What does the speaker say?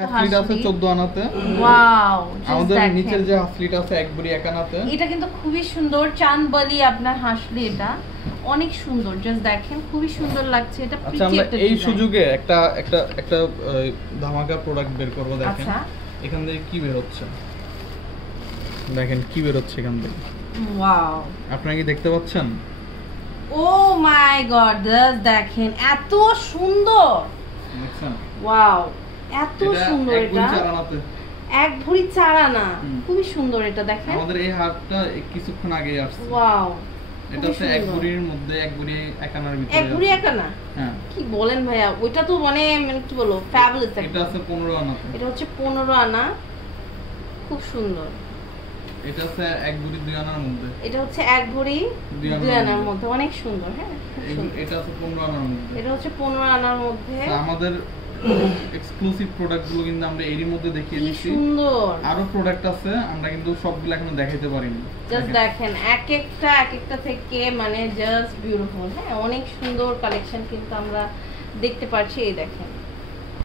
হাসলিট আছে 14 আনাতে। ওয়াও, আমাদের নিচের যে হাসলিট আছে এক ভরি 1 আনাতে। এটা কিন্তু খুবই সুন্দর, চাঁদবালি আপনার হাসলি, এটা অনেক সুন্দর, জাস্ট দেখেন খুবই সুন্দর লাগছে এটা। আচ্ছা, আমরা এই সুযোগে একটা একটা একটা ধামাকা প্রোডাক্ট বের করব। দেখেন আচ্ছা এখান থেকে কি বের হচ্ছে, দেখেন কি বের হচ্ছে এখান থেকে। ওয়াও, আপনারা কি দেখতে পাচ্ছেন? ও মাই গড, জাস্ট দেখেন এত সুন্দর, দেখছেন? ওয়াও এত সুন্দর। এটা এক ভরি 4 আনা, খুবই সুন্দর এটা। দেখেন আমাদের এই হারটা কিছুক্ষণ আগে আসছে। ওয়াও, এটা হচ্ছে এক ভরির মধ্যে, এক ভরি 1 আনার ভিতরে। এক ভরি 1 আনা? হ্যাঁ। কি বলেন ভাইয়া, ওইটা তো মানে কি বলবো, ফ্যাবুলাস। এটা আছে 15 আনা। এটা হচ্ছে 15 আনা, খুব সুন্দর। এটা আছে এক ভরি 2 আনার মধ্যে। এটা হচ্ছে এক ভরি 2 আনার মধ্যে, অনেক সুন্দর। হ্যাঁ, এটা আছে 15 আনার মধ্যে। এটা হচ্ছে 15 আনার মধ্যে। আমাদের এক্সক্লুসিভ প্রোডাক্টগুলো কিন্তু আমরা এরই মধ্যে দেখিয়ে দিচ্ছি। সুন্দর আরো প্রোডাক্ট আছে, আমরা কিন্তু সবগুলো এখনো দেখাইতে পারিনি। জাস্ট দেখেন এক একটা থেকে মানে জাস্ট বিউটিফুল। হ্যাঁ, অনেক সুন্দর কালেকশন কিন্তু আমরা দেখতে পাচ্ছি। এই দেখেন